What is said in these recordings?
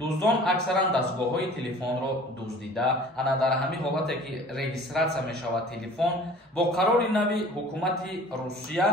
дуздон аксаран дастгоҳҳои телефонро дуздида, ана дар ҳамин ҳолате ки регистратсия мешавад телефон, бо қарори нави ҳукумати Русия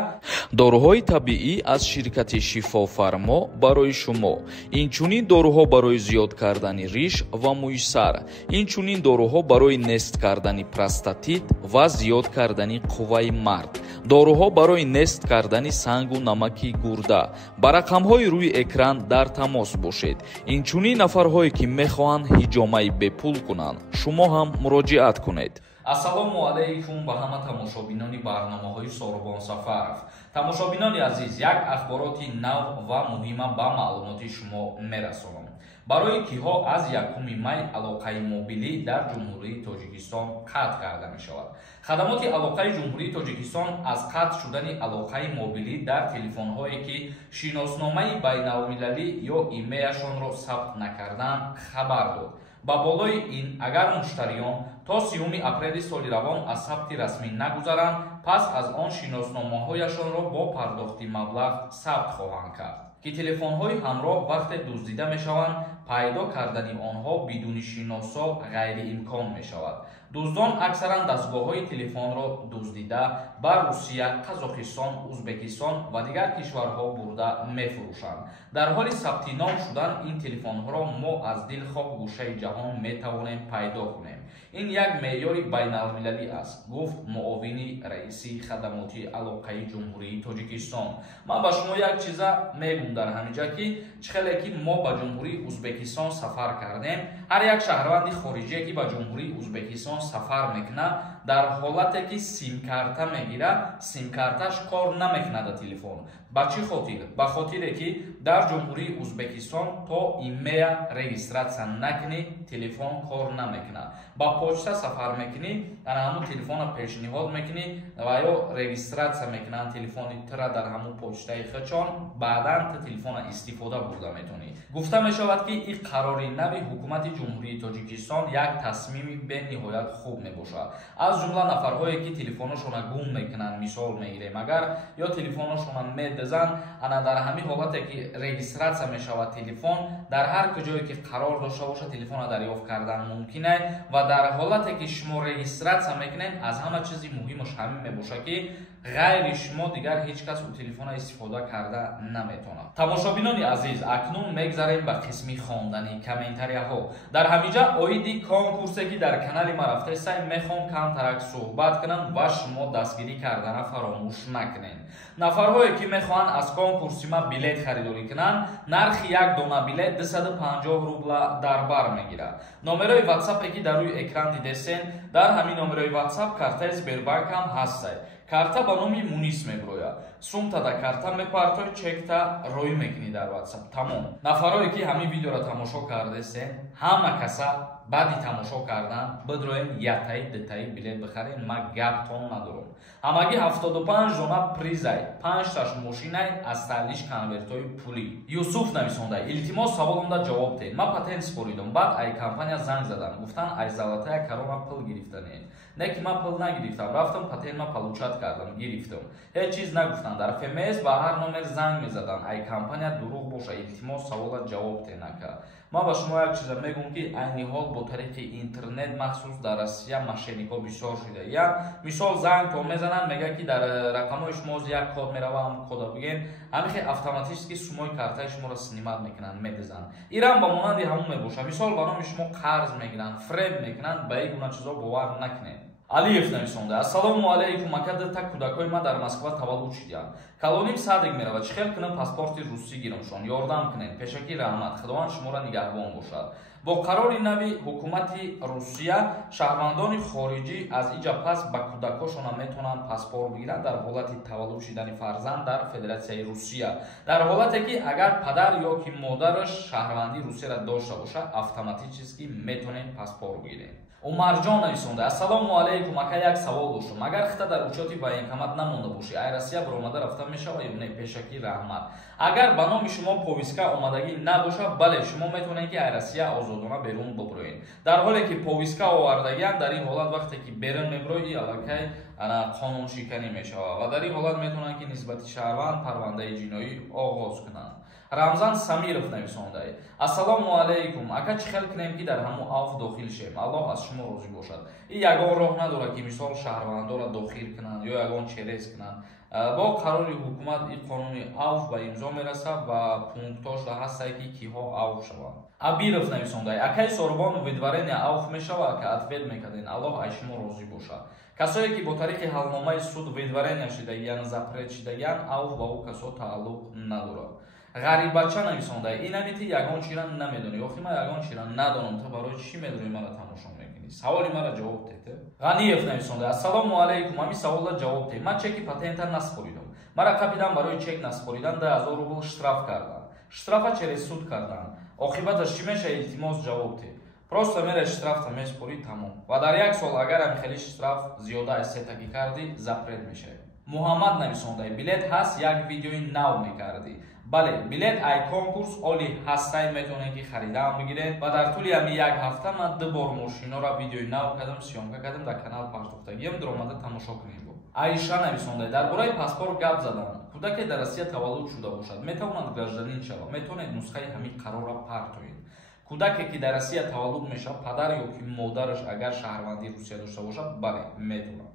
доруҳои табиӣ аз ширкати Шифофармо барои шумо, инчунин доруҳо барои зиёд кардани риш ва мӯйсар, инчунин доруҳо барои нест кардани простатит ва зиёд кардани қувваи мард, доруҳо барои нест кардани сангу намаки гурда. Ба рақамҳои рӯи экран дар тамос бошед. Инчунин нафарҳое ки мехоҳанд ҳиҷомаи бепул кунанд, шумо ҳам муроҷиат кунед. Ассалому алайкум ба ҳама тамошобинони барномаҳои Сорбон Сафаров. Тамошобинони азиз, як ахбороти нав ва муҳима ба маълумоти шумо мерасонам. Барои киҳо аз 1 май алоқаи мобилӣ дар ҷумҳурии Тоҷикистон қатъ карда мешавад. Хадамоти алоқаи ҷумҳурии Тоҷикистон аз қатъ шудани алоқаи мобилӣ дар телефонҳое ки шиносномаи байналмилалӣ ё имеяшонро сабт накарданд хабар дод. ба болои ин, агар муштариён то 30 апрели соли равон аз сабти расмӣ нагузаранд, пас аз он шиносномаҳояшонро бо пардохти маблағ сабт хоҳанд кард, ки телефонҳои ҳамроҳ вақте дуздида мешаванд, пайдо кардани онҳо бидуни шиносо ғайриимкон мешавад. дуздон аксаран дастгоҳҳои телефонро дуздида ба Русия, Қазоқистон, Узбекистон ва дигар кишварҳо бурда мефурӯшанд. дар ҳоли сабти ном шудан ин телефонҳоро мо аз дилхоҳ гӯшаи ҷаҳон метавонем пайдо кунем. ин як меъёри байналмилалӣ аст, гуфт муовини раиси хадамоти алоқаи ҷумҳурии Тоҷикистон. ман ба шумо як чиза мегӯм дар ҳаминҷа ки чихеле ки мо ба ҷумҳурии Узбекистон сафар кардем, ҳар як шаҳрванди хориҷие ки ба ҷумҳурии Узбекистон сафар мекунад, дар ҳолате ки симкарта мегирад, симкарташ кор намекунад телефон. ба чӣ хотир? ба хотире ки дар ҷумҳурии Узбекистон то имея регистратсия накунӣ, телефон кор намекунад. ба почта сафар мекунӣ, ана ҳамун телефона пешниҳод мекунӣ ва ё регистратсия мекунанд телефони тира дар ҳамун почтаи хичон, баъдан ту телефона истифода бурда метавонӣ. гуфта мешавад ки ин қарори нави ҳукумати ҷумҳурии Тоҷикистон як тасмими бениҳоят хуб мебошад. аз ҷумла нафарҳое ки телефонашона гум мекунанд, мисол мегирем, агар ё телефонашона медезанд, ана дар ҳамин ҳолате ки регистратсия мешавад телефон, дар ҳар куҷое ки қарор дошта бошад телефона дарёфт кардан мумкин аст ва дар ҳолате ки шумо регистратсия мекунед, аз ҳама чизи муҳимаш ҳамин мебошад ки ғайри шумо дигар ҳеҷ кас ӯ телефона истифода карда наметавонад. тамошобинони азиз, акнун мегзарем ба қисми хондани комментарияҳо. дар ҳаминҷа оиди конкурсе ки дар канали ма рафтаиста мехоҳам камтарак суҳбат кунам ва шумо дастгирӣ кардана фаромӯш накунед. нафарҳое ки мехоҳанд аз конкурси ма билет харидорӣ кунанд, нархи як дона билет 250 рубла дар бар мегирад. номерои ватсапе ки дар рӯи экран дидесен, дар ҳамин номерои ватсап картаи Сбербанкам ҳастад. карта ба номи Мунис меброяд. сумта да карта мепартои, чекта рӯй мекунӣ дар ватсап. тамом. нафарое ки ҳамин видеоро тамошо кардесен, ҳама каса баъди тамошо кардан бидроем ятаи дитаи билет бихарем, ма гаптон надорам. ҳамагӣ 75 дона призай, 5таш мошинай аз стайлиш конвертои пулӣ. Юсуф нависонда, илтимос саволомда ҷавоб дед. ма патент споридам, баъд ай компания занг задан, гуфтан ай золотая корона пул гирифтанед. не ки ма пул нагирифтам, рафтам патент ма получат кардам, гирифтам. ҳеҷ чиз нагуфтан. дар ФМС ба ҳар номер занг мезадан, ай компания дурӯғ боша, илтимос саволат ҷавоб де накард. ма ба шумо як чиза мегӯм ки айни ҳол бо тариқи интернет махсус дар Россия мошеннико бисёр шуда. я мисол занг то мезананд, мегӯяд ки дар рақамҳои шумо як код мерава, ҳам кода бигем, ҳамихе автоматически сумои картаи шуморо снимат мекунанд, медезанд. ирам ба монанди ҳамун мебошад. мисол ба номи шумо қарз мегиранд, фреб мекунанд, ба ин гуна чизо бовар накунед. Алиев нависонда, ассалому алайкум, акада так кӯдакҳои ман дар Москва таваллуд шуданд. калоним садик меравад, чӣ хел кунам паспорти русӣ гирамшон, ёрдам кунед, пешакӣ раҳмат, худованд шуморо нигаҳбон бошад. бо қарори нави ҳукумати Русия, шаҳрвандони хориҷӣ аз инҷа пас ба кӯдакҳошона метавонанд паспорт бигиранд дар ҳолати таваллуд шудани фарзанд дар Федератсияи Русия. дар ҳолате ки агар падар ё ки модараш шаҳрвандии Русияро дошта бошад, автоматически метавонед паспорт бигиред. Умарҷон нависонда, ассалому алайкум, ака як савол дошам. агар хита дар учёти военкомат намонда бошӣ, ай Россия баромада рафта мешава ё не? Пешакӣ раҳмат. агар ба номи шумо повистка омадагӣ набоша, бале шумо метавонед ки ай Россия озодона берун биброед. дар ҳоле ки повистка овардагиам, дар ин ҳолат вақте ки берун меброи, аллакай қонуншиканӣ мешава ва дар ин ҳолат метавонанд ки нисбати шаҳрванд парвандаи ҷиноӣ оғоз кунанд. рамзан самиров нависондаи. Ассалому алайкум. Ака чӣ хел кунем ки дар ҳамон авф дохил шем? Аллоҳ аз шумо розӣ бошад. Ин ягон роҳ надорад ки мисол шаҳрвандонро дохил кунанд ё ягон через кунанд. Бо қарори ҳукумат ин қонуни авф ба имзо мерасад ва пунктош ҳастае ки киҳо авф шаванд. Абиров нависондаи. Акаи сорбон видварения авф мешавад ки ответ мекарден. Аллоҳ аз шумо розӣ бошад. Касое ки бо тариқи ҳалномаи суд видварения шудагиян запрет шудагиян авф ба ӯ касо тааллуқ надорад. ғарибача нависондаи. Инами ти ягон чира намедонӣ. Охи ман ягон чира надонам. То барои чӣ медонӣ мара тамошо мекунӣ? Саволи мара ҷавоб дете. Ғаниев нависондаи. Ассалому алайкум. Ҳами саволда ҷавоб де. Ман чеки патента наспоридам. Мара қабидан барои чек наспоридан 10,000 рубл штраф кардан. Штрафа через суд кардан. Оқибаташ чӣ меша? Илтимос ҷавоб де. Просто мераш штрафта меспорӣ тамом. Ва дар 1 сол агар ҳамихели штраф зиёда аз 3 таки кардӣ, запрет мешавад. Муҳаммад нависондаи. Билет ҳаст, як видеои нав мекардӣ. Бале, билет ай конкурс оли ҳастаи метавонем ки харидаам бигирем ва дар тӯли ҳами 1 ҳафта ман 2 бор мошиноро видеои нав кардам, сиёмка кардам, дар канал партофтагиам дромада тамошо кунем. Аиша нависондаи. Дар бораи паспорт гап задам. Кӯдаке дар Россия таваллуд шуда бошад, метавонад гражданин шавад, метавонед нусхаи ҳамин қарорро партоед. Кӯдаке ки дар Россия таваллуд мешавад, падар ё ки модараш агар шаҳрвандии Русия дошта бошад, бале, метавонад.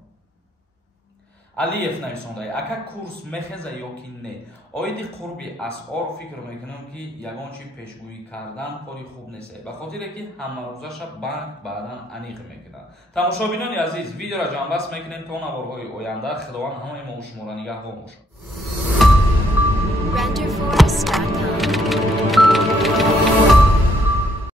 Алиев нависондаи. Ака курс мехеза ё ки не? Оиди қурби асъор фикр мекунам ки ягон чи пешгӯӣ кардан кори хуб нест. Ба хотире ки ҳамарӯзаша банк баъдан аниқ мекунад. Тамошобинони азиз, видеоро ҷамъбаст мекунем то наворҳои оянда. Худованд ҳамаи мо шуморо нигаҳбон бошад.